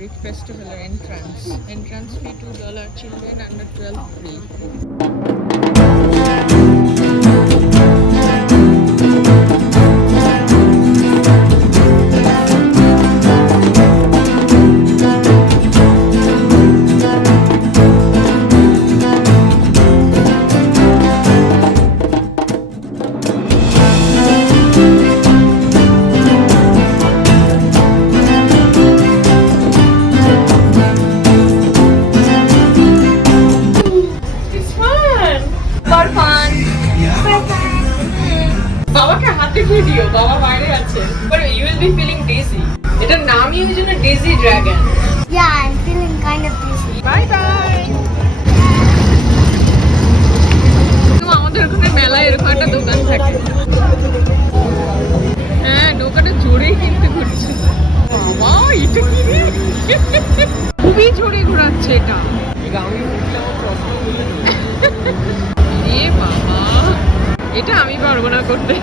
Greek festival entrance fee $2, children under 12 free. বাবাকে হাতে video, বাবা বাইরে আছে, but you will be feeling dizzy. এটার নামই ওই জন্য dizzy dragon. Yeah, I'm feeling kind of dizzy. Bye bye. তো আমাদের ওখানে মেলায় এরকম একটা দোকান থাকে। হ্যাঁ, দোকানে জোরেই কিনতে ঘুরছে। বাবা, এটা কি রে? খুবই জোরে ঘোরাচ্ছে এটা। এ বাবা, এটা আমি পারবো না করতে।